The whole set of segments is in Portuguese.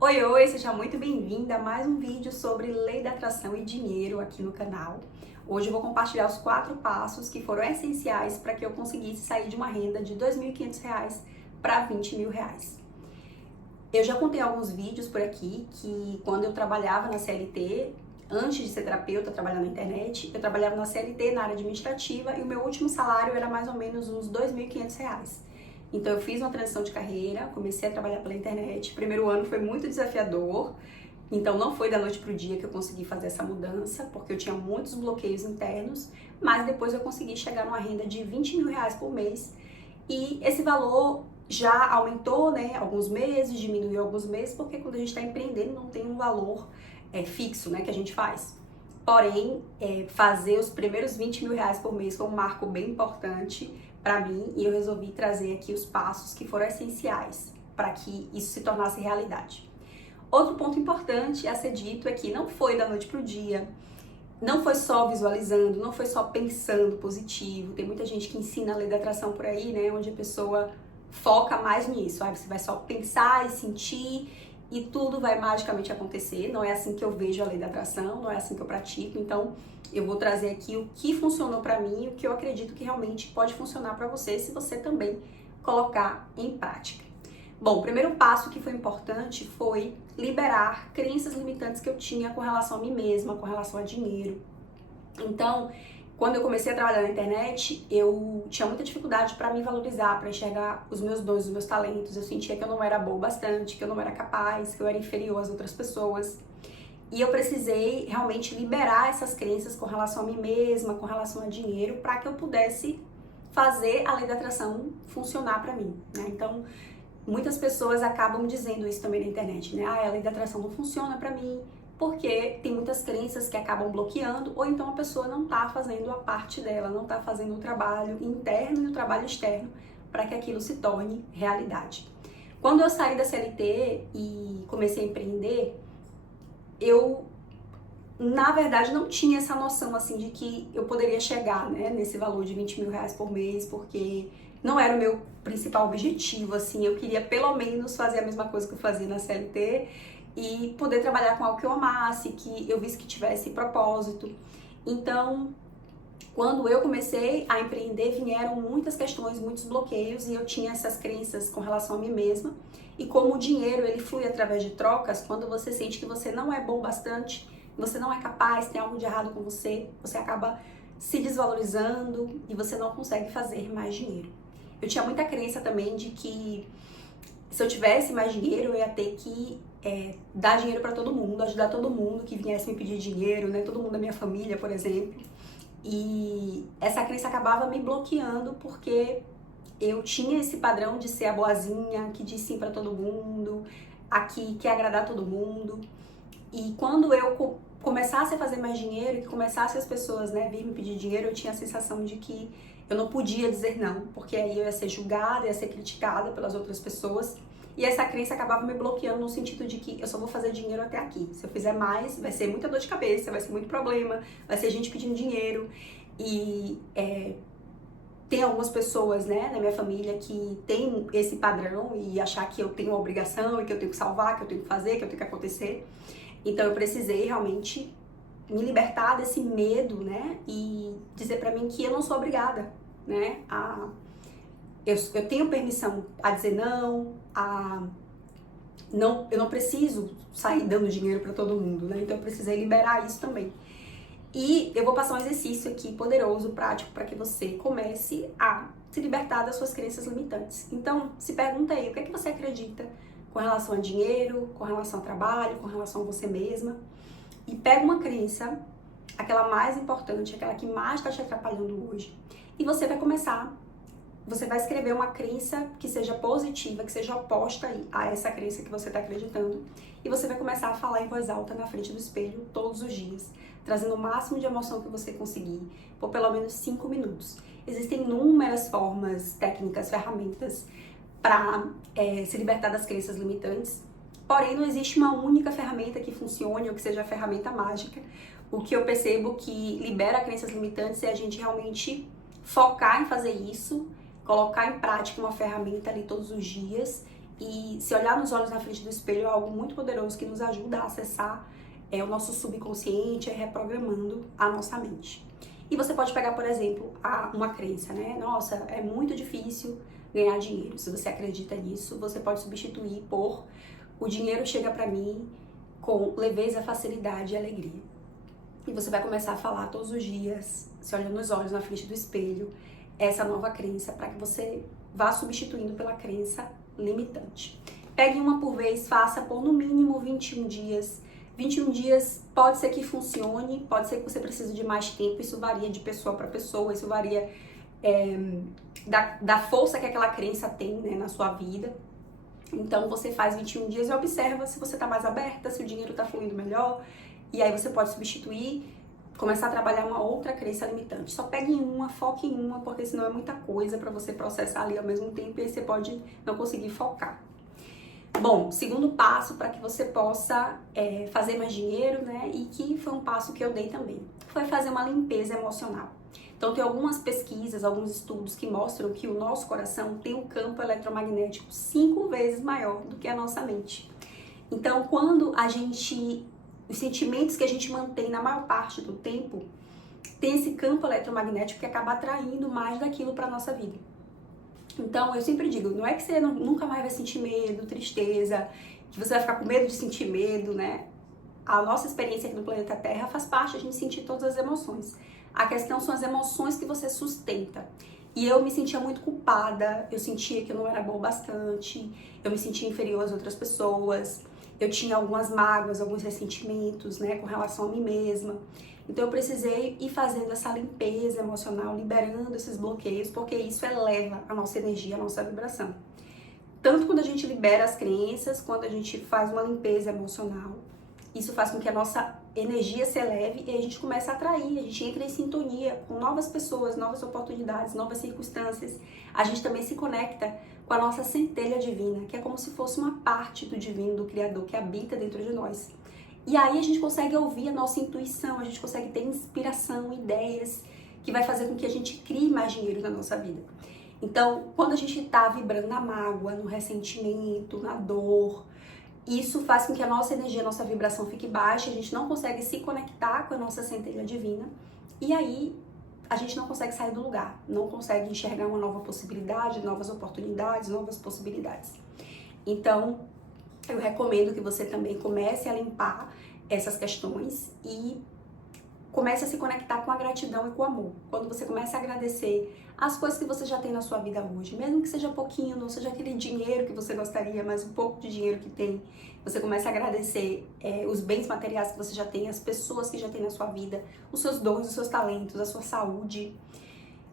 Oi, oi, seja muito bem-vinda a mais um vídeo sobre lei da atração e dinheiro aqui no canal. Hoje eu vou compartilhar os 4 passos que foram essenciais para que eu conseguisse sair de uma renda de R$ 2.500 para R$ 20.000. Eu já contei alguns vídeos por aqui que quando eu trabalhava na CLT, antes de ser terapeuta, trabalhar na internet, eu trabalhava na CLT, na área administrativa, e o meu último salário era mais ou menos uns R$ 2.500. Então eu fiz uma transição de carreira, comecei a trabalhar pela internet. O primeiro ano foi muito desafiador, então não foi da noite pro dia que eu consegui fazer essa mudança, porque eu tinha muitos bloqueios internos, mas depois eu consegui chegar numa renda de R$ 20.000 por mês. E esse valor já aumentou, né, alguns meses, diminuiu alguns meses, porque quando a gente está empreendendo não tem um valor fixo, né, que a gente faz. Porém, fazer os primeiros R$ 20.000 por mês foi um marco bem importante para mim e eu resolvi trazer aqui os passos que foram essenciais para que isso se tornasse realidade. Outro ponto importante a ser dito é que não foi da noite para o dia, não foi só visualizando, não foi só pensando positivo. Tem muita gente que ensina a lei da atração por aí, né, onde a pessoa foca mais nisso. Aí você vai só pensar e sentir e tudo vai magicamente acontecer. Não é assim que eu vejo a lei da atração, não é assim que eu pratico. Então, eu vou trazer aqui o que funcionou pra mim e o que eu acredito que realmente pode funcionar pra você, se você também colocar em prática. Bom, o primeiro passo que foi importante foi liberar crenças limitantes que eu tinha com relação a mim mesma, com relação a dinheiro. Então, quando eu comecei a trabalhar na internet, eu tinha muita dificuldade para me valorizar, para enxergar os meus dons, os meus talentos. Eu sentia que eu não era boa o bastante, que eu não era capaz, que eu era inferior às outras pessoas. E eu precisei realmente liberar essas crenças com relação a mim mesma, com relação a dinheiro, para que eu pudesse fazer a lei da atração funcionar para mim, né? Então, muitas pessoas acabam dizendo isso também na internet, né? Ah, a lei da atração não funciona para mim, porque tem muitas crenças que acabam bloqueando, ou então a pessoa não está fazendo a parte dela, não está fazendo o trabalho interno e o trabalho externo para que aquilo se torne realidade. Quando eu saí da CLT e comecei a empreender, eu, na verdade, não tinha essa noção, assim, de que eu poderia chegar, né, nesse valor de R$ 20.000 por mês, porque não era o meu principal objetivo, assim, eu queria pelo menos fazer a mesma coisa que eu fazia na CLT e poder trabalhar com algo que eu amasse, que eu visse que tivesse propósito. Então, quando eu comecei a empreender, vieram muitas questões, muitos bloqueios, e eu tinha essas crenças com relação a mim mesma. E como o dinheiro, ele flui através de trocas, quando você sente que você não é bom bastante, você não é capaz, tem algo de errado com você, você acaba se desvalorizando e você não consegue fazer mais dinheiro. Eu tinha muita crença também de que se eu tivesse mais dinheiro, eu ia ter que dar dinheiro para todo mundo, ajudar todo mundo que viesse me pedir dinheiro, né? Todo mundo da minha família, por exemplo. E essa crença acabava me bloqueando porque eu tinha esse padrão de ser a boazinha, que diz sim para todo mundo, a que quer agradar todo mundo. E quando eu começasse a fazer mais dinheiro e que começasse as pessoas, né, vir me pedir dinheiro, eu tinha a sensação de que eu não podia dizer não, porque aí eu ia ser julgada, ia ser criticada pelas outras pessoas. E essa crença acabava me bloqueando no sentido de que eu só vou fazer dinheiro até aqui. Se eu fizer mais, vai ser muita dor de cabeça, vai ser muito problema, vai ser gente pedindo dinheiro. E tem algumas pessoas, né, na minha família que tem esse padrão e achar que eu tenho uma obrigação e que eu tenho que salvar, que eu tenho que fazer, que eu tenho que acontecer. Então eu precisei realmente me libertar desse medo, né, e dizer pra mim que eu não sou obrigada, né, eu tenho permissão a dizer não, eu não preciso sair dando dinheiro pra todo mundo, né, então eu precisei liberar isso também. E eu vou passar um exercício aqui poderoso, prático, para que você comece a se libertar das suas crenças limitantes. Então, se pergunta aí, o que é que você acredita com relação a dinheiro, com relação ao trabalho, com relação a você mesma? E pega uma crença, aquela mais importante, aquela que mais está te atrapalhando hoje, e você vai escrever uma crença que seja positiva, que seja oposta a essa crença que você está acreditando, e você vai começar a falar em voz alta na frente do espelho todos os dias, trazendo o máximo de emoção que você conseguir, por pelo menos 5 minutos. Existem inúmeras formas, técnicas, ferramentas para se libertar das crenças limitantes, porém não existe uma única ferramenta que funcione ou que seja a ferramenta mágica. O que eu percebo que libera crenças limitantes é a gente realmente focar em fazer isso, colocar em prática uma ferramenta ali todos os dias E se olhar nos olhos na frente do espelho é algo muito poderoso que nos ajuda a acessar o nosso subconsciente, reprogramando a nossa mente. E você pode pegar, por exemplo, uma crença, né? Nossa, é muito difícil ganhar dinheiro. Se você acredita nisso, você pode substituir por o dinheiro chega pra mim com leveza, facilidade e alegria. E você vai começar a falar todos os dias, se olhando nos olhos na frente do espelho, essa nova crença, para que você vá substituindo pela crença limitante. Pegue uma por vez, faça por no mínimo 21 dias. 21 dias pode ser que funcione, pode ser que você precise de mais tempo, isso varia de pessoa para pessoa, isso varia da força que aquela crença tem, né, na sua vida. Então você faz 21 dias e observa se você está mais aberta, se o dinheiro está fluindo melhor, e aí você pode substituir, começar a trabalhar uma outra crença limitante. Só pegue em uma, foque em uma, porque senão é muita coisa para você processar ali ao mesmo tempo e aí você pode não conseguir focar. Bom, segundo passo para que você possa fazer mais dinheiro, né, e que foi um passo que eu dei também, foi fazer uma limpeza emocional. Então tem algumas pesquisas, alguns estudos que mostram que o nosso coração tem um campo eletromagnético 5 vezes maior do que a nossa mente. Então quando os sentimentos que a gente mantém na maior parte do tempo, tem esse campo eletromagnético que acaba atraindo mais daquilo para nossa vida. Então, eu sempre digo, não é que você nunca mais vai sentir medo, tristeza, que você vai ficar com medo de sentir medo, né? A nossa experiência aqui no planeta Terra faz parte a gente sentir todas as emoções. A questão são as emoções que você sustenta. E eu me sentia muito culpada, eu sentia que eu não era boa o bastante, eu me sentia inferior às outras pessoas, eu tinha algumas mágoas, alguns ressentimentos, né, com relação a mim mesma. Então eu precisei ir fazendo essa limpeza emocional, liberando esses bloqueios, porque isso eleva a nossa energia, a nossa vibração. Tanto quando a gente libera as crenças, quando a gente faz uma limpeza emocional, isso faz com que a nossa energia se eleve e a gente começa a atrair, a gente entra em sintonia com novas pessoas, novas oportunidades, novas circunstâncias. A gente também se conecta com a nossa centelha divina, que é como se fosse uma parte do divino, do Criador, que habita dentro de nós. E aí a gente consegue ouvir a nossa intuição, a gente consegue ter inspiração, ideias, que vai fazer com que a gente crie mais dinheiro na nossa vida. Então, quando a gente está vibrando na mágoa, no ressentimento, na dor, isso faz com que a nossa energia, a nossa vibração fique baixa, a gente não consegue se conectar com a nossa centelha divina, e aí a gente não consegue sair do lugar, não consegue enxergar uma nova possibilidade, novas oportunidades, novas possibilidades. Então, eu recomendo que você também comece a limpar essas questões e comece a se conectar com a gratidão e com o amor. Quando você começa a agradecer as coisas que você já tem na sua vida hoje, mesmo que seja pouquinho, não seja aquele dinheiro que você gostaria, mas um pouco de dinheiro que tem, você começa a agradecer os bens materiais que você já tem, as pessoas que já tem na sua vida, os seus dons, os seus talentos, a sua saúde.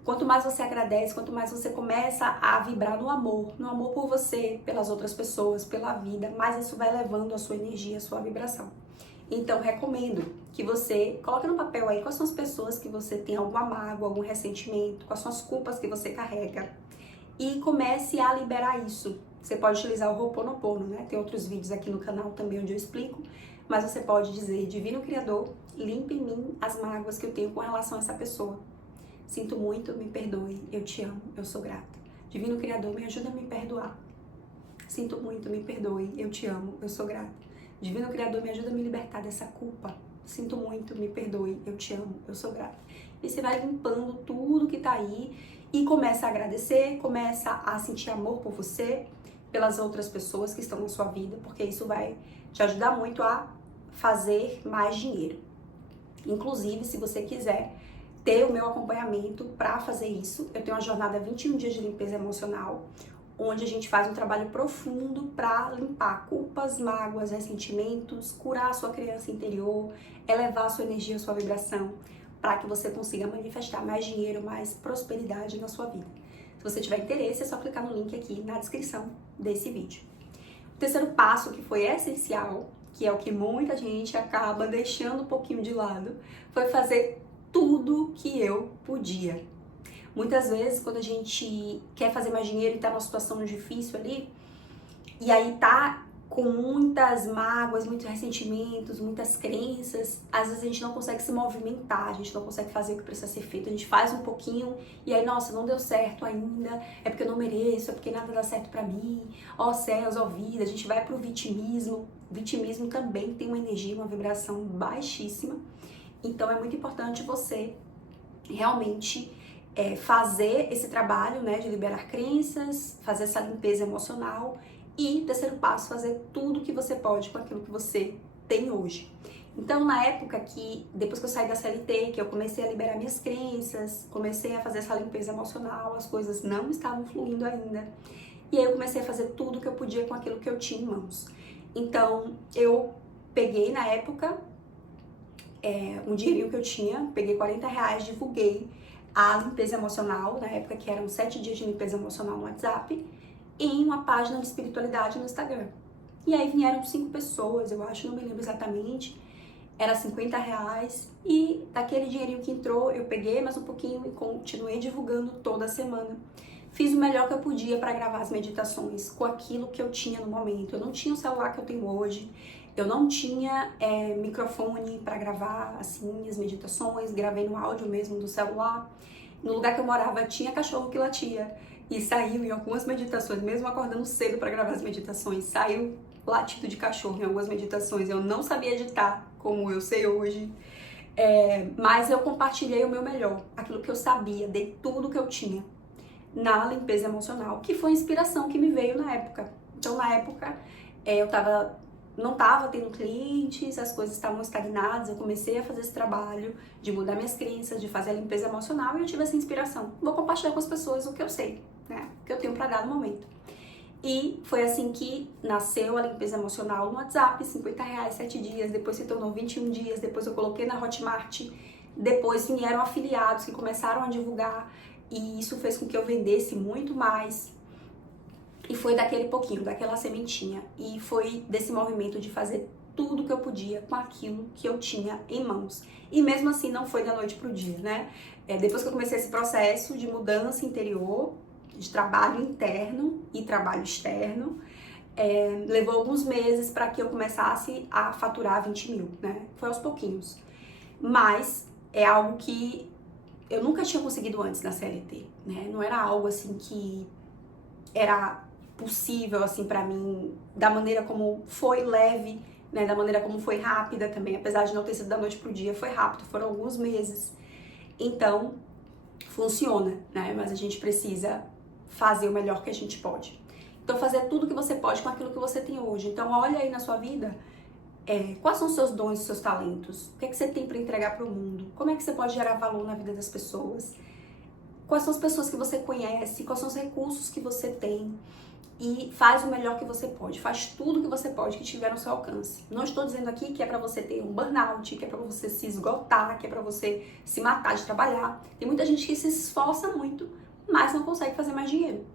Quanto mais você agradece, quanto mais você começa a vibrar no amor por você, pelas outras pessoas, pela vida, mais isso vai elevando a sua energia, a sua vibração. Então, recomendo que você coloque no papel aí quais são as pessoas que você tem alguma mágoa, algum ressentimento, quais são as culpas que você carrega e comece a liberar isso. Você pode utilizar o Ho'oponopono, né? Tem outros vídeos aqui no canal também onde eu explico, mas você pode dizer: Divino Criador, limpe em mim as mágoas que eu tenho com relação a essa pessoa. Sinto muito, me perdoe, eu te amo, eu sou grata. Divino Criador, me ajuda a me perdoar. Sinto muito, me perdoe, eu te amo, eu sou grata. Divino Criador, me ajuda a me libertar dessa culpa. Sinto muito, me perdoe, eu te amo, eu sou grata. E você vai limpando tudo que tá aí e começa a agradecer, começa a sentir amor por você, pelas outras pessoas que estão na sua vida, porque isso vai te ajudar muito a fazer mais dinheiro. Inclusive, se você quiser ter o meu acompanhamento para fazer isso, eu tenho uma jornada 21 dias de limpeza emocional, onde a gente faz um trabalho profundo para limpar culpas, mágoas, ressentimentos, curar a sua criança interior, elevar a sua energia, a sua vibração, para que você consiga manifestar mais dinheiro, mais prosperidade na sua vida. Se você tiver interesse, é só clicar no link aqui na descrição desse vídeo. O terceiro passo, que foi essencial, que é o que muita gente acaba deixando um pouquinho de lado, foi fazer tudo que eu podia. Muitas vezes, quando a gente quer fazer mais dinheiro e tá numa situação difícil ali, e aí tá com muitas mágoas, muitos ressentimentos, muitas crenças, às vezes a gente não consegue se movimentar, a gente não consegue fazer o que precisa ser feito, a gente faz um pouquinho e aí, nossa, não deu certo ainda, é porque eu não mereço, é porque nada dá certo pra mim, ó céus, ó vida, a gente vai pro vitimismo. O vitimismo também tem uma energia, uma vibração baixíssima, então é muito importante você realmente fazer esse trabalho, né, de liberar crenças, fazer essa limpeza emocional e, terceiro passo, fazer tudo que você pode com aquilo que você tem hoje. Então, na época que, depois que eu saí da CLT, que eu comecei a liberar minhas crenças, comecei a fazer essa limpeza emocional, as coisas não estavam fluindo ainda. E aí eu comecei a fazer tudo que eu podia com aquilo que eu tinha em mãos. Então, eu peguei na época um dinheirinho que eu tinha, peguei R$40, divulguei a limpeza emocional, na época que eram 7 dias de limpeza emocional no WhatsApp, em uma página de espiritualidade no Instagram. E aí vieram 5 pessoas, eu acho, não me lembro exatamente, era R$50, e daquele dinheirinho que entrou, eu peguei mais um pouquinho e continuei divulgando toda semana. Fiz o melhor que eu podia para gravar as meditações com aquilo que eu tinha no momento. Eu não tinha o celular que eu tenho hoje, eu não tinha microfone para gravar assim as meditações, gravei no áudio mesmo do celular. No lugar que eu morava tinha cachorro que latia e saiu em algumas meditações, mesmo acordando cedo para gravar as meditações, saiu latido de cachorro em algumas meditações. Eu não sabia editar como eu sei hoje, mas eu compartilhei o meu melhor, aquilo que eu sabia, dei tudo que eu tinha na limpeza emocional, que foi a inspiração que me veio na época. Então, na época, eu não estava tendo clientes, as coisas estavam estagnadas, eu comecei a fazer esse trabalho de mudar minhas crenças, de fazer a limpeza emocional e eu tive essa inspiração. Vou compartilhar com as pessoas o que eu sei, né? O que eu tenho para dar no momento. E foi assim que nasceu a limpeza emocional no WhatsApp, R$50, 7 dias, depois se tornou 21 dias, depois eu coloquei na Hotmart, depois vieram afiliados que começaram a divulgar e isso fez com que eu vendesse muito mais. E foi daquele pouquinho, daquela sementinha. E foi desse movimento de fazer tudo que eu podia com aquilo que eu tinha em mãos. E mesmo assim não foi da noite pro dia, né? Depois que eu comecei esse processo de mudança interior, de trabalho interno e trabalho externo, levou alguns meses para que eu começasse a faturar 20 mil, né? Foi aos pouquinhos. Mas é algo que eu nunca tinha conseguido antes na CLT, né? Não era algo assim que era possível assim para mim, da maneira como foi leve, né? Da maneira como foi rápida também, apesar de não ter sido da noite pro dia, foi rápido, foram alguns meses. Então, funciona, né? Mas a gente precisa fazer o melhor que a gente pode. Então, fazer tudo que você pode com aquilo que você tem hoje. Então, olha aí na sua vida, quais são os seus dons, os seus talentos? O que é que você tem para entregar para o mundo? Como é que você pode gerar valor na vida das pessoas? Quais são as pessoas que você conhece? Quais são os recursos que você tem? E faz o melhor que você pode. Faz tudo que você pode que tiver no seu alcance. Não estou dizendo aqui que é para você ter um burnout, que é para você se esgotar, que é para você se matar de trabalhar. Tem muita gente que se esforça muito, mas não consegue fazer mais dinheiro.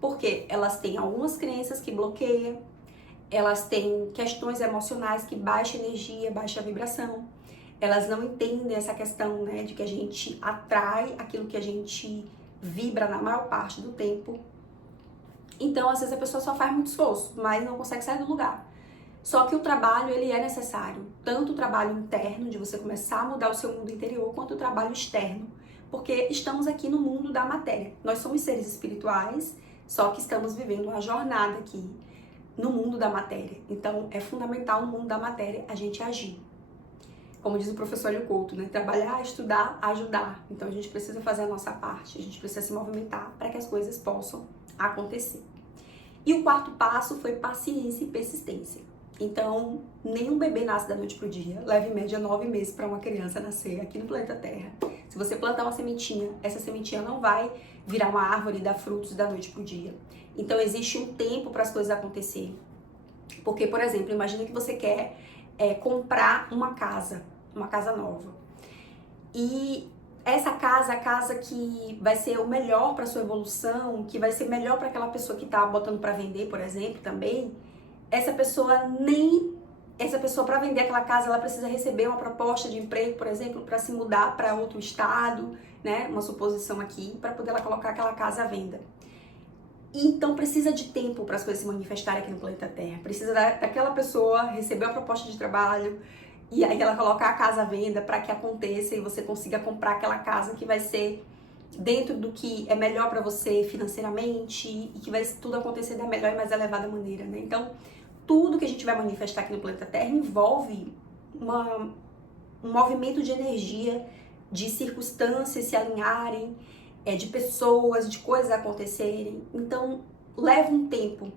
Porque elas têm algumas crenças que bloqueiam, elas têm questões emocionais que baixam energia, baixa vibração. Elas não entendem essa questão, né, de que a gente atrai aquilo que a gente vibra na maior parte do tempo. Então, às vezes a pessoa só faz muito esforço, mas não consegue sair do lugar. Só que o trabalho, ele é necessário. Tanto o trabalho interno, de você começar a mudar o seu mundo interior, quanto o trabalho externo. Porque estamos aqui no mundo da matéria. Nós somos seres espirituais, só que estamos vivendo uma jornada aqui no mundo da matéria. Então, é fundamental no mundo da matéria a gente agir. Como diz o professor Hélio Couto, né? Trabalhar, estudar, ajudar. Então, a gente precisa fazer a nossa parte, a gente precisa se movimentar para que as coisas possam acontecer. E o quarto passo foi paciência e persistência. Então, nenhum bebê nasce da noite pro dia. Leva em média 9 meses para uma criança nascer aqui no planeta Terra. Se você plantar uma sementinha, essa sementinha não vai virar uma árvore e dar frutos da noite pro dia. Então, existe um tempo para as coisas acontecerem. Porque, por exemplo, imagina que você quer comprar uma casa nova. E essa casa, a casa que vai ser o melhor para sua evolução, que vai ser melhor para aquela pessoa que está botando para vender, por exemplo, também, essa pessoa para vender aquela casa, ela precisa receber uma proposta de emprego, por exemplo, para se mudar para outro estado, né? Uma suposição aqui, para poder ela colocar aquela casa à venda. E então precisa de tempo para as coisas se manifestarem aqui no planeta Terra. Precisa daquela pessoa receber a proposta de trabalho e aí ela colocar a casa à venda para que aconteça e você consiga comprar aquela casa que vai ser dentro do que é melhor para você financeiramente e que vai tudo acontecer da melhor e mais elevada maneira, né? Então, tudo que a gente vai manifestar aqui no planeta Terra envolve um movimento de energia, de circunstâncias se alinharem, de pessoas, de coisas acontecerem. Então, leva um tempo,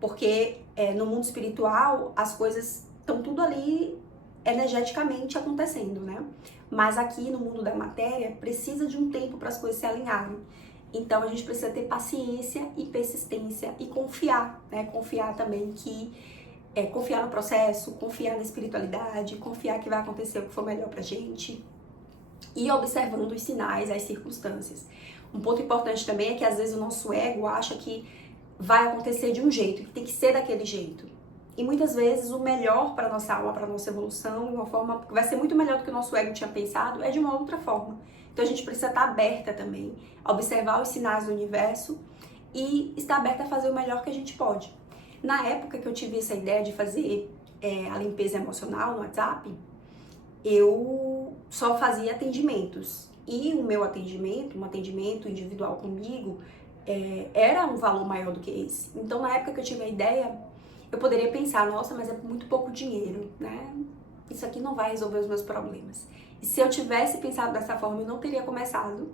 porque no mundo espiritual as coisas estão tudo ali energeticamente acontecendo, né? Mas aqui no mundo da matéria precisa de um tempo para as coisas se alinharem. Então a gente precisa ter paciência e persistência e confiar, né? Confiar também que confiar no processo, confiar na espiritualidade, confiar que vai acontecer o que for melhor pra gente e observando os sinais, as circunstâncias. Um ponto importante também é que às vezes o nosso ego acha que vai acontecer de um jeito, que tem que ser daquele jeito. E muitas vezes o melhor para nossa alma, para nossa evolução, de uma forma que vai ser muito melhor do que o nosso ego tinha pensado, é de uma outra forma. Então a gente precisa estar aberta também, a observar os sinais do universo e estar aberta a fazer o melhor que a gente pode. Na época que eu tive essa ideia de fazer a limpeza emocional no WhatsApp, eu só fazia atendimentos. E o meu atendimento, um atendimento individual comigo, era um valor maior do que esse. Então, na época que eu tive a ideia, eu poderia pensar, nossa, mas é muito pouco dinheiro, né? Isso aqui não vai resolver os meus problemas. E se eu tivesse pensado dessa forma, eu não teria começado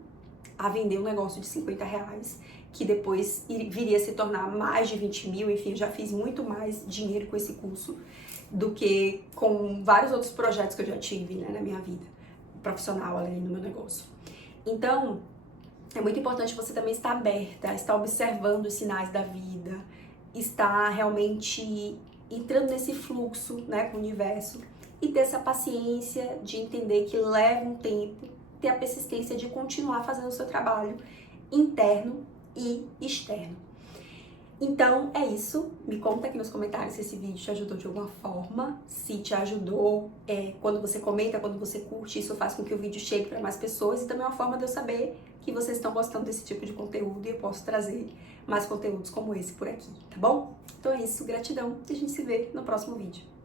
a vender um negócio de 50 reais, que depois viria a se tornar mais de 20 mil, enfim, eu já fiz muito mais dinheiro com esse curso do que com vários outros projetos que eu já tive, né, na minha vida profissional, além do meu negócio. Então, é muito importante você também estar aberta, estar observando os sinais da vida, estar realmente entrando nesse fluxo, né, com o universo e ter essa paciência de entender que leva um tempo, ter a persistência de continuar fazendo o seu trabalho interno e externo. Então é isso, me conta aqui nos comentários se esse vídeo te ajudou de alguma forma, se te ajudou, quando você comenta, quando você curte, isso faz com que o vídeo chegue para mais pessoas e também é uma forma de eu saber que vocês estão gostando desse tipo de conteúdo e eu posso trazer mais conteúdos como esse por aqui, tá bom? Então é isso, gratidão e a gente se vê no próximo vídeo.